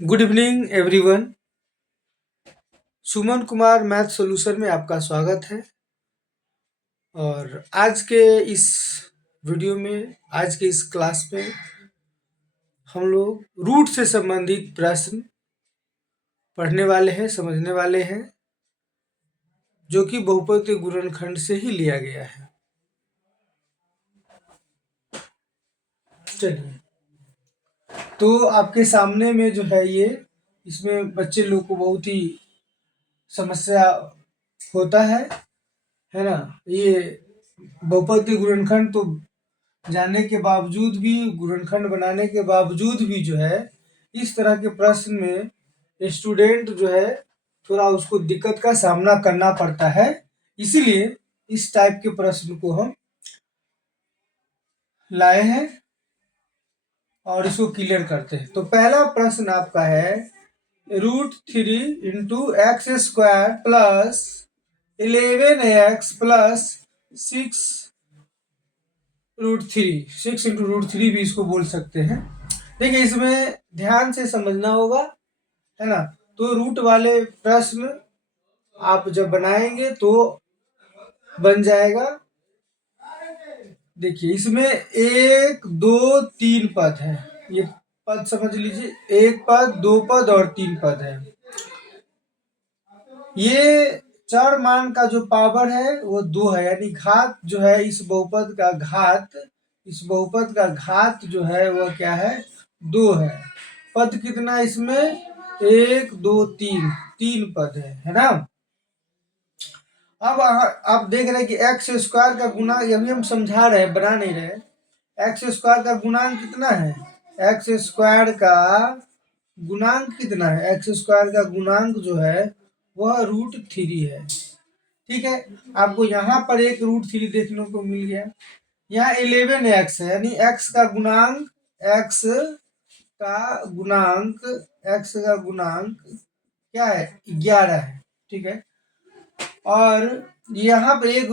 Good evening everyone. Suman Kumar math solution में आपका स्वागत है। और आज के इस वीडियो में, आज के इस क्लास में हम लोग रूट से संबंधित प्रश्न पढ़ने वाले हैं, समझने वाले हैं, जो कि बहुपद के गुणनखंड से ही लिया गया है। चलिए, तो आपके सामने में जो है ये, इसमें बच्चे लोग को बहुत ही समस्या होता है ना। ये बहुपद के गुणनखंड तो जानने के बावजूद भी, गुणनखंड बनाने के बावजूद भी जो है, इस तरह के प्रश्न में स्टूडेंट जो है थोड़ा उसको दिक्कत का सामना करना पड़ता है। इसीलिए इस टाइप के प्रश्न को हम लाए हैं और इसको क्लियर करते हैं। तो पहला प्रश्न आपका है √3 × x² प्लस 11x प्लस 6 × √3 भी इसको बोल सकते हैं। देखिए, इसमें ध्यान से समझना होगा, है ना। तो रूट वाले प्रश्न आप जब बनाएंगे तो बन जाएगा। देखिए, इसमें 1 2 3 पद है। ये पद समझ लीजिए, 1 पद, 2 पद और 3 पद है। ये चर मान का जो पावर है वो 2 है, यानी घात जो है इस बहुपद का घात जो है वह क्या है, 2 है। पद कितना इसमें, 1 2 3 पद है ना। अब आप देख रहे हैं कि x² का गुणा, ये भी हम समझा रहे हैं, बना नहीं रहे। x² का गुणांक कितना है, x² का गुणांक कितना है, x² का गुणांक जो है वह √3 है। ठीक है, आपको यहाँ पर एक √3 देखने को मिल गया। यहाँ 11x है, यानी x का गुणांक क्या है, 11 है। ठीक है, और यहाँ पे एक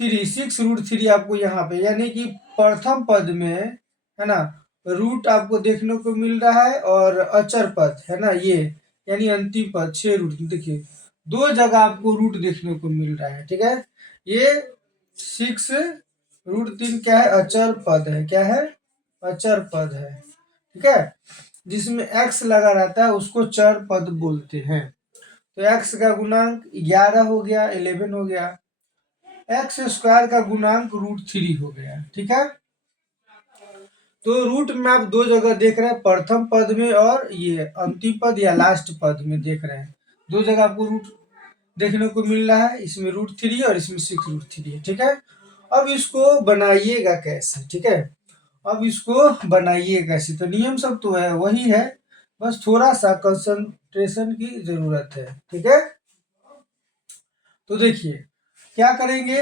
√3 आपको यहाँ पे, यानी कि प्रथम पद में, है ना, रूट आपको देखने को मिल रहा है और अचर पद है ना, ये यानी अंतिम पद 6 रूट। देखिए, 2 जगह आपको रूट देखने को मिल रहा है। ठीक है, ये 6 √3 क्या है, अचर पद है। क्या है, अचर पद है। ठीक है, जिसमें x लगा रहता है उसको चर पद बोलते हैं। तो x का गुणांक 11 हो गया, 11 हो गया। x² का गुणांक √3 हो गया। ठीक है, तो रूट में आप 2 जगह देख रहे हैं, प्रथम पद में और ये अंतिम पद या लास्ट पद में देख रहे हैं। 2 जगह आपको रूट देखने को मिल रहा है, इसमें √3 और इसमें 6√3 है। ठीक है, अब इसको बनाइएगा कैसे। ठीक है, अब इसको बनाइए कैसे, तो नियम सब तो है वही है, बस थोड़ा सा कंसंट्रेशन की जरूरत है। ठीक है, तो देखिए क्या करेंगे,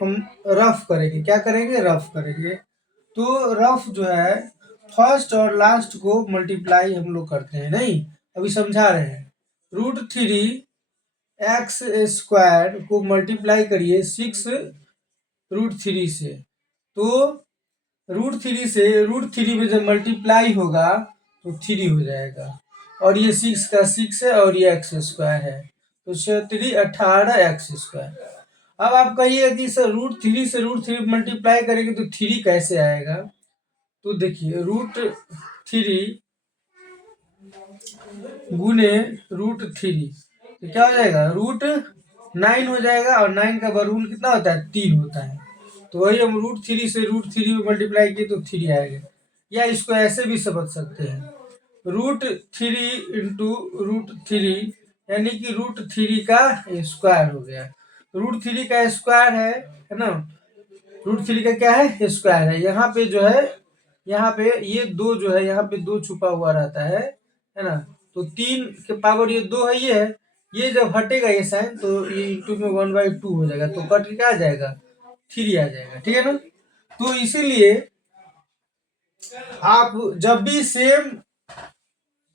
हम रफ करेंगे। क्या करेंगे, रफ करेंगे। तो रफ जो है, फर्स्ट और लास्ट को मल्टीप्लाई हम लोग करते हैं, नहीं अभी समझा रहे हैं। √3x² को मल्टीप्लाई करिए 6√3 से, तो √3 में जब मल्टीप्लाई होगा तो 3 हो जाएगा, और ये 6 का 6 है और ये x² है, तो 6 18x²। अब आप कहिए कि सर √3 से √3 मल्टीप्लाई करेंगे तो 3 कैसे आएगा। तो देखिए, √3 गुने √3 तो क्या हो जाएगा, √9 हो जाएगा, और 9 का वर्गमूल कितना होता है, 3 होता है। तो वही हम √3 से √3 में मल्टीप्लाई किए तो 3 आएगा। या इसको ऐसे भी समझ सकते हैं, √3 × √3 यानी कि √3 का स्क्वायर हो गया। √3 का स्क्वायर है ना, √3 का क्या है, स्क्वायर है। यहाँ पे जो है, यहाँ पे ये 2 जो है, यहाँ पे 2 छुपा हुआ रहता है ना। तो 3 के पावर ये 2 है, ये जब हटेगा ये साइन, तो ये इंटू में 1/2 हो जाएगा, तो कट के क्या आ जाएगा, 3 आ जाएगा। ठीक है ना, तो इसीलिए आप जब भी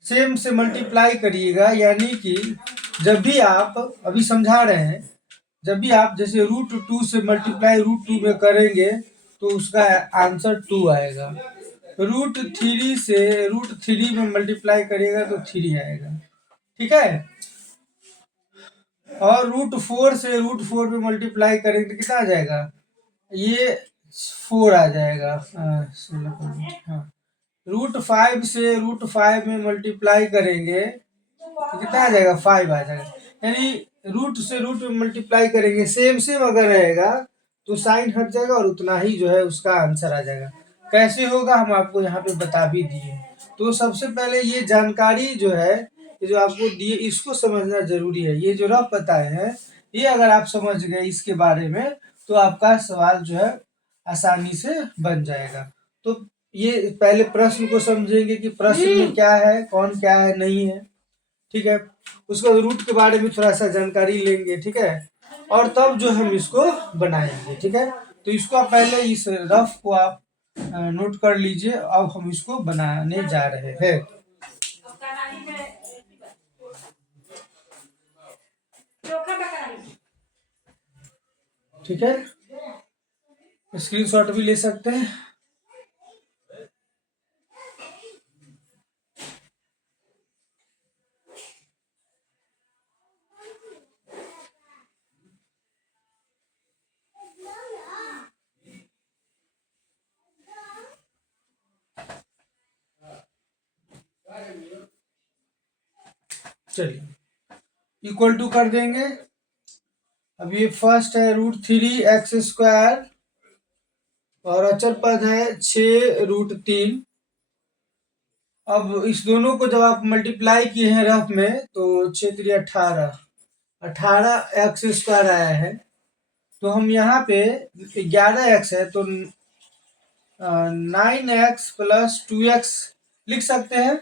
सेम से मल्टीप्लाई करिएगा, यानी कि जब भी आप, अभी समझा रहे हैं, जब भी आप जैसे √2 से मल्टीप्लाई √2 में करेंगे तो उसका आंसर 2 आएगा। √3 से √3 में मल्टीप्लाई करेगा तो 3 आएगा, ठीक है। और √4 से √4 में मल्टीप्लाई करेंगे तो कितना आ जाएगा, ये 4 आ जाएगा। हाँ, √5 से √5 में मल्टीप्लाई करेंगे तो कितना आ जाएगा, 5 आ जाएगा। यानी रूट से रूट में मल्टीप्लाई करेंगे, सेम सेम अगर रहेगा तो साइन हट जाएगा और उतना ही जो है उसका आंसर आ जाएगा। कैसे होगा हम आपको यहाँ पे बता भी दिए। तो सबसे पहले ये जानकारी जो है, ये जो आपको दिए इसको समझना जरूरी है। ये जो रफ बताए हैं, ये अगर आप समझ गए इसके बारे में तो आपका सवाल जो है आसानी से बन जाएगा। तो ये पहले प्रश्न को समझेंगे कि प्रश्न में क्या है, कौन क्या है, नहीं है, ठीक है। उसके बाद रूट के बारे में थोड़ा सा जानकारी लेंगे, ठीक है, और तब जो हम इसको बनाएंगे, ठीक है। तो इसको आप पहले इस रफ को आप नोट कर लीजिए। अब हम इसको बनाने जा रहे हैं, ठीक है। स्क्रीनशॉट भी ले सकते हैं। चलिए, इक्वल टू कर देंगे। अब ये फर्स्ट है √3x² और अचर पद है 6√3। अब इस दोनों को जब आप मल्टीप्लाई किए हैं रफ में तो 6×3 18, 18x² आया है। तो हम यहाँ पे 11x है तो 9x + 2x लिख सकते हैं।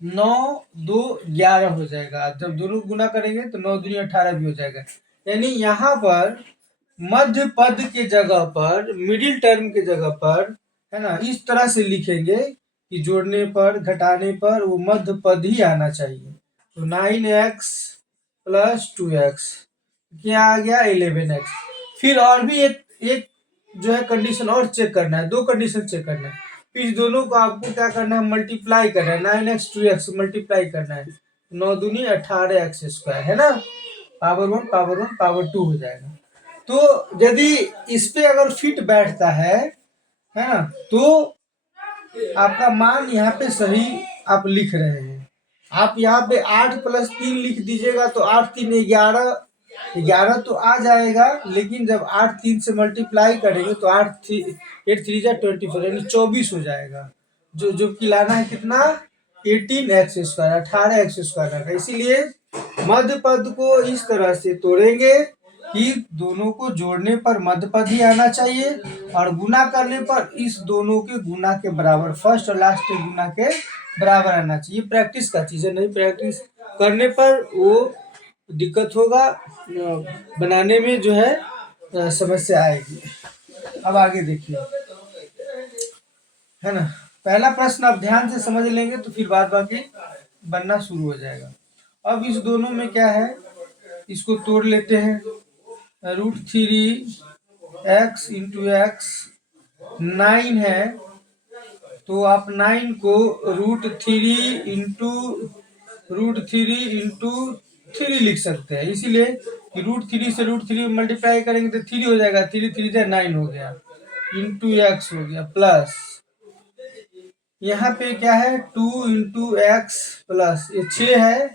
9 2 11 हो जाएगा। जब दोनों गुना करेंगे तो 9 दूनी 18 भी हो जाएगा। यानी यहाँ पर मध्य पद के जगह पर, मिडिल टर्म के जगह पर, है ना, इस तरह से लिखेंगे कि जोड़ने पर घटाने पर वो मध्य पद ही आना चाहिए। तो 9x + 2x क्या आ गया, 11x। फिर और भी एक जो है कंडीशन और चेक करना है, दो कंडीशन चेक करना है। फिर इस दोनों को आपको क्या करना है, मल्टीप्लाई करना है। 9x 2x मल्टीप्लाई करना है, 9 दूनी 18x², है ना। पावर 1 पावर 1 पावर 2 हो जाएगा। तो यदि इस पे अगर फिट बैठता है ना, तो आपका मान यहाँ पे सही आप लिख रहे हैं। आप यहाँ पे 8 + 3 लिख दीजिएगा तो 8 3 11, 11 तो आ जाएगा। लेकिन जब 8 3 से मल्टीप्लाई करेंगे तो 8 3 जा 24 यानी 24 हो जाएगा। जो कि लाना है कितना, 18x², 18x² आएगा। इसीलिए मध्य पद को इस तरह से तोड़ेंगे कि दोनों को जोड़ने पर मध्य पद ही आना चाहिए और गुना करने पर इस दोनों के गुना के बराबर, फर्स्ट और लास्ट के गुना के बराबर आना चाहिए। प्रैक्टिस का चीज है, नहीं प्रैक्टिस करने पर वो दिक्कत होगा, बनाने में जो है समस्या आएगी। अब आगे देखिए, है ना। पहला प्रश्न आप ध्यान से समझ लेंगे तो फिर बाद बाकी बनना शुरू हो जाएगा। अब इस दोनों में क्या है, इसको तोड़ लेते हैं। √3x × x 9 है तो आप 9 को √3 लिख सकते हैं। इसीलिए कि √3 से √3 मल्टीप्लाई करेंगे तो 3 हो जाएगा। 3 3 9 हो गया, इंटू x हो गया, प्लस यहाँ पे क्या है 2 × x प्लस ये 6 है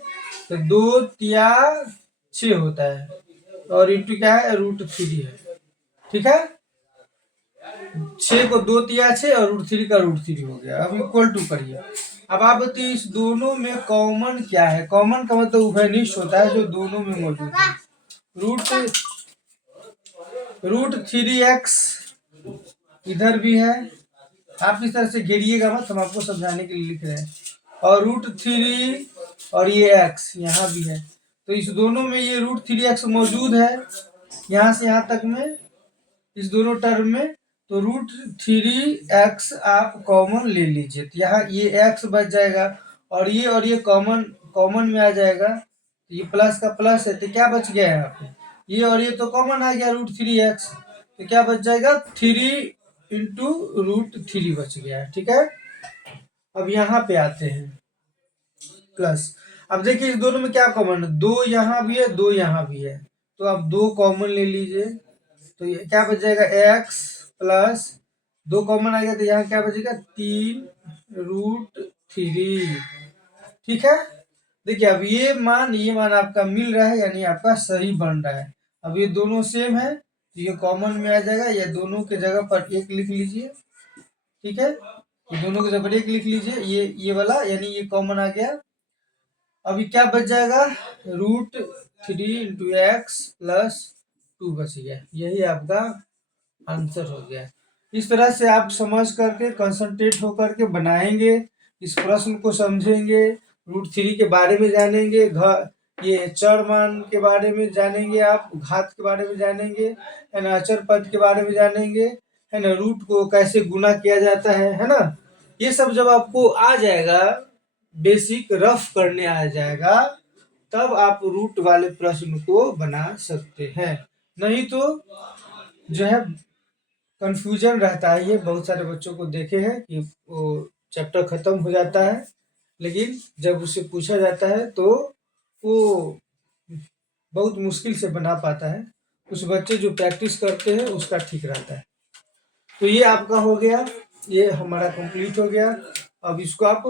तो 2 तिया 6 होता है और इंटू क्या है √3 है, ठीक है। 6 को 2 तिया 6 और √3 का √3 हो गया। अब इक्वल टू करिए। अब आप बताइए इस दोनों में कॉमन क्या है। कॉमन का मतलब उभयनिष्ठ होता है जो दोनों में मौजूद है। √3x इधर भी है, आप इस तरह से घेरिएगा मत, हम आपको समझाने के लिए लिख रहे हैं। और √3 और ये x यहाँ भी है तो इस दोनों में ये √3x मौजूद है यहाँ से यहाँ तक में, इस दोनों टर्म में। तो √3x आप कॉमन ले लीजिए तो यहाँ ये x बच जाएगा और ये कॉमन कॉमन में आ जाएगा। तो ये प्लस का प्लस है तो क्या बच गया है यहाँ पे, ये और ये तो कॉमन आ गया √3x, तो क्या बच जाएगा 3 × √3 बच गया है, ठीक है। अब यहाँ पे आते हैं प्लस। अब देखिए इस दोनों में क्या कॉमन है, दो यहाँ भी है, दो यहाँ भी है, तो आप दो कॉमन ले लीजिए। तो ये क्या बच जाएगा, एक्स प्लस दो कॉमन आ गया तो यहाँ क्या बचेगा, 3√3। ठीक है। देखिए अब ये मान आपका मिल रहा है, यानी आपका सही बन रहा है। अब ये दोनों सेम है तो ये कॉमन में आ जाएगा, या दोनों के जगह पर एक लिख लीजिए। ठीक है, तो दोनों के जगह पर एक लिख लीजिए, ये वाला यानी ये कॉमन आ गया। अभी क्या बच जाएगा, √3 × x + 2 बच गया। यही आपका आंसर हो गया। इस तरह से आप समझ करके कंसंट्रेट होकर के बनाएंगे, इस प्रश्न को समझेंगे, √3 के बारे में जानेंगे, ये चर मान के बारे में जानेंगे, आप घात के बारे में जानेंगे, है ना, अचर पद के बारे में जानेंगे, है ना, रूट को कैसे गुना किया जाता है ना। ये सब जब आपको आ जाएगा, बेसिक रफ करने आ जाएगा, तब आप रूट वाले प्रश्न को बना सकते हैं। नहीं तो जो है कंफ्यूजन रहता है। ये बहुत सारे बच्चों को देखे हैं कि वो चैप्टर खत्म हो जाता है, लेकिन जब उससे पूछा जाता है तो वो बहुत मुश्किल से बना पाता है। कुछ बच्चे जो प्रैक्टिस करते हैं उसका ठीक रहता है। तो ये आपका हो गया, ये हमारा कंप्लीट हो गया। अब इसको आप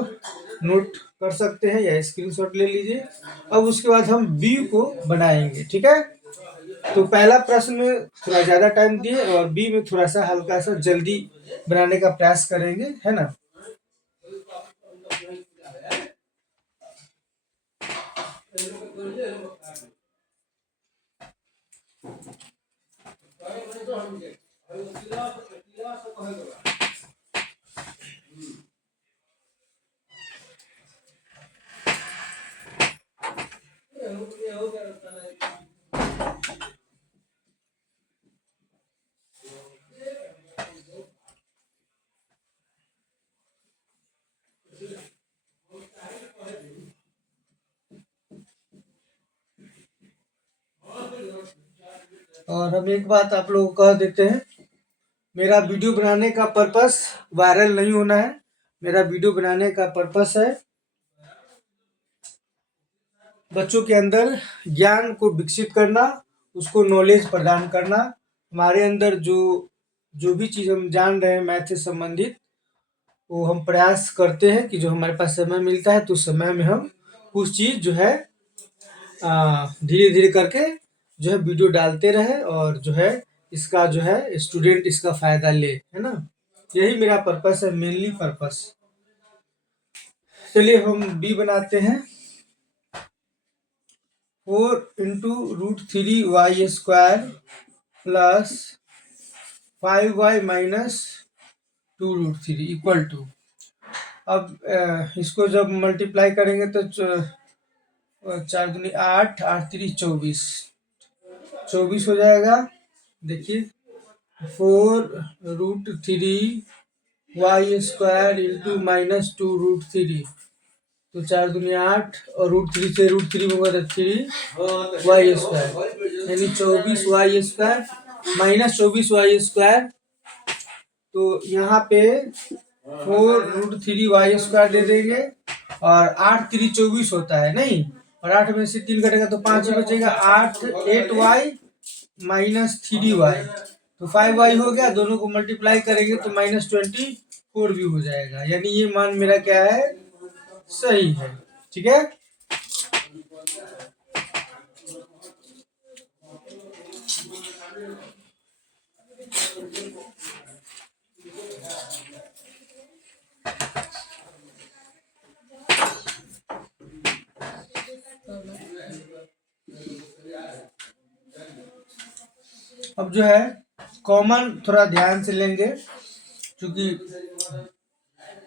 नोट कर सकते हैं या स्क्रीनशॉट ले लीजिए। अब उसके बाद हम बी को बनाएंगे। ठीक है, तो पहला प्रश्न में थोड़ा ज्यादा टाइम दिए और बी में थोड़ा सा हल्का सा जल्दी बनाने का प्रयास करेंगे, है ना। और हम एक बात आप लोगों को कह देते हैं, मेरा वीडियो बनाने का पर्पस वायरल नहीं होना है। मेरा वीडियो बनाने का पर्पस है बच्चों के अंदर ज्ञान को विकसित करना, उसको नॉलेज प्रदान करना। हमारे अंदर जो जो भी चीज़ हम जान रहे हैं मैथ से संबंधित, वो हम प्रयास करते हैं कि जो हमारे पास समय मिलता है तो समय में हम कुछ चीज़ जो है धीरे धीरे करके जो है वीडियो डालते रहे, और जो है इसका जो है स्टूडेंट इसका फायदा ले, है ना। यही मेरा पर्पस है, मेनली पर्पस। चलिए हम बी बनाते हैं। 4 × √3y² + 5y - 2√3 = अब इसको जब मल्टीप्लाई करेंगे तो 4 दूनी 8, 8 3 24, 24 हो जाएगा। देखिए 4√3y² × -2√3, तो 4 दूनी 8 और √3 से √3 होगा तो 3y², यानी 24y² -24y²। तो यहाँ पे 4√3y² दे देंगे, और 8 3 24 होता है नहीं, और 8 में से 3 कटेगा तो 5 ही बचेगा। 8y - 3y, तो 5y हो गया। दोनों को मल्टीप्लाई करेंगे तो -24 भी हो जाएगा, यानी ये मान मेरा क्या है, सही है। ठीक है, अब जो है कॉमन थोड़ा ध्यान से लेंगे, क्योंकि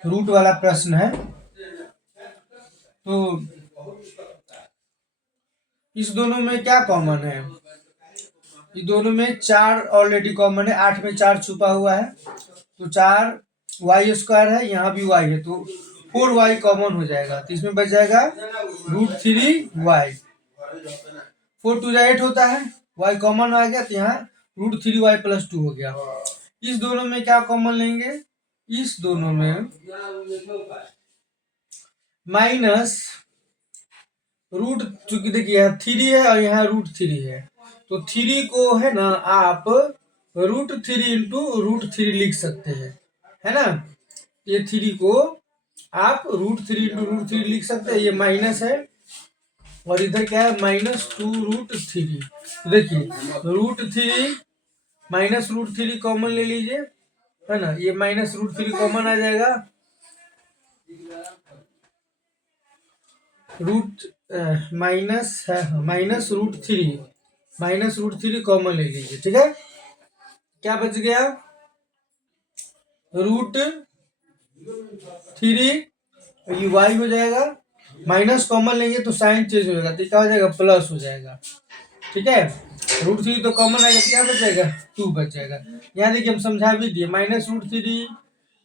रूट वाला प्रश्न है। तो इस दोनों में क्या कॉमन है, इस दोनों में 4 ऑलरेडी कॉमन है, 8 में 4 छुपा हुआ है, तो 4y² है, यहाँ भी y है, तो 4y कॉमन हो जाएगा, तो इसमें बच जाएगा √3y। 4 2 8 होता है, y कॉमन आ गया, तो यहाँ √3y + 2 हो गया। इस दोनों में क्या कॉमन लेंगे, इस दोनों में माइनस रूट, चूंकि देखिए यहाँ 3 है और यहाँ √3 है, तो 3 को है ना आप √3 इंटू √3 लिख सकते हैं, है ना। ये 3 को आप √3 इंटू √3 लिख सकते हैं, ये माइनस है और इधर क्या है -2√3। देखिए √3 -√3 कॉमन ले लीजिए, है ना, ये -√3 कॉमन आ जाएगा, रूट माइनस है -√3 कॉमन ले लीजिए, ठीक है। क्या बच गया √3, ये y हो जाएगा, माइनस कॉमन लेंगे तो साइन चेंज हो जाएगा, तो क्या हो जाएगा प्लस हो जाएगा, ठीक है। √3 तो कॉमन आएगा, क्या बच जाएगा 2 बच जाएगा। यहाँ देखिए हम समझा भी दिए, -√3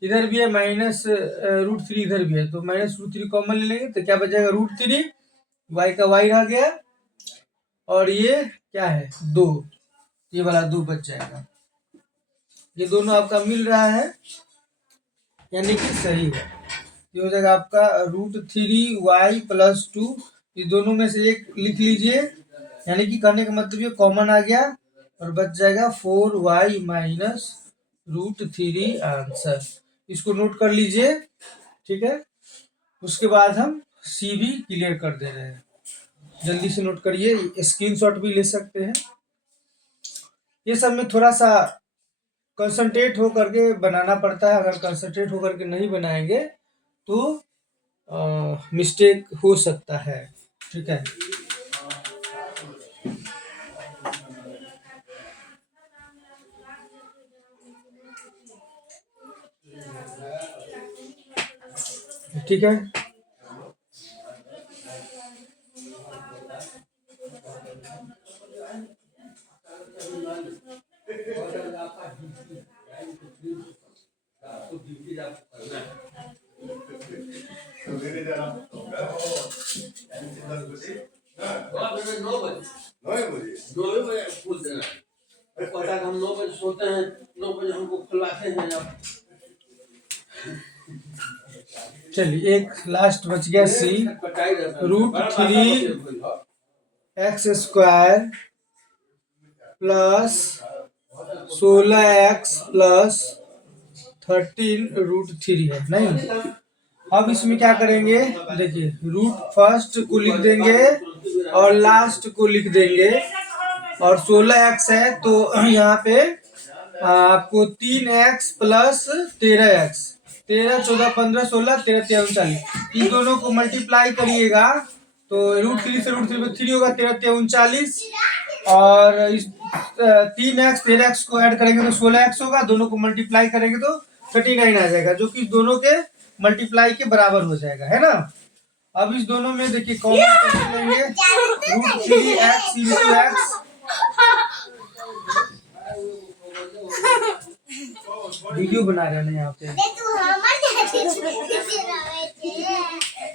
इधर भी है, -√3 इधर भी है, तो -√3 कॉमन ले लेंगे तो क्या बच जाएगा √3, y का y रह गया और ये क्या है 2, ये वाला 2 बच जाएगा। ये दोनों आपका मिल रहा है यानी कि सही है। ये हो जाएगा आपका √3y + 2, इस दोनों में से एक लिख लीजिए, यानी कि करने का मतलब ये कॉमन आ गया और बच जाएगा 4y - √3 आंसर। इसको नोट कर लीजिए, ठीक है। उसके बाद हम सी भी क्लियर कर दे रहे हैं, जल्दी से नोट करिए, स्क्रीनशॉट भी ले सकते हैं। ये सब में थोड़ा सा कंसंट्रेट हो करके बनाना पड़ता है, अगर कंसंट्रेट हो करके नहीं बनाएंगे तो मिस्टेक हो सकता है, ठीक है। ठीक है, हम 9 बजे सोते हैं, 9 बजे हमको खिलाते हैं आप। चलिए एक लास्ट बच गया सी, √3x² + 16x + 13√3 है नहीं। अब इसमें क्या करेंगे, देखिए रूट फर्स्ट को लिख देंगे और लास्ट को लिख देंगे, और 16x है तो यहाँ पे आपको 3x + 13x, 13 14 15 16 13 13 39, इन दोनों को मल्टीप्लाई करिएगा तो √3 से √3 में 3 होगा, 13 13 39, और इस 3x 13x को ऐड करेंगे तो 16x होगा, दोनों को मल्टीप्लाई करेंगे तो 39 आ जाएगा, जो कि दोनों के मल्टीप्लाई के बराबर हो जाएगा, है ना। अब इस दोनों में देखिए कॉमन कैसे लेंगे, √3x वीडियो बना रहे हैं यहाँ पे,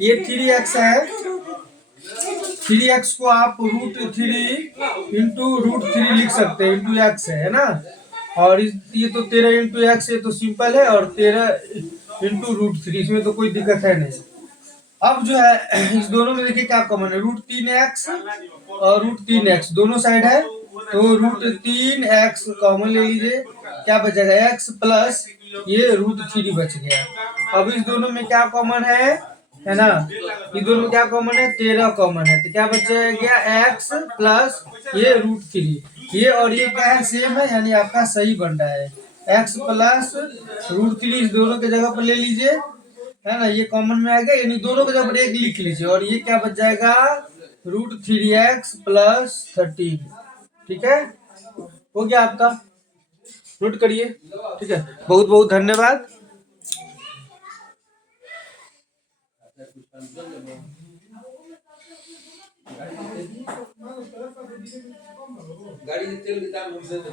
ये 3x है, 3x को आप √3 इंटू √3 लिख सकते हैं, इंटू x है ना, और ये तो 13 इंटू x, ये तो सिंपल है, और 13 इंटू √3, इसमें तो कोई दिक्कत है नहीं। अब जो है इस दोनों में देखिए क्या कॉमन है, √3x और √3x दोनों साइड है, तो √3x कॉमन ले लीजिए, क्या बचेगा x प्लस ये √3 बच गया। अब इस दोनों में क्या कॉमन है ना, इस दोनों में क्या कॉमन है 13 कॉमन है, तो क्या बच गया x प्लस ये √3, ये और ये क्या है सेम है, यानी आपका सही बन रहा है, x प्लस √3 इस दोनों के जगह पर ले लीजिए, है ना, ये कॉमन में आ गया, यानी दोनों के जगह पर एक लिख लीजिए, और ये क्या बच जाएगा √3x + 13, ठीक है, हो गया आपका, नोट करिए, ठीक है। बहुत बहुत धन्यवाद। गाड़ी के तेल के दाम हमसे दे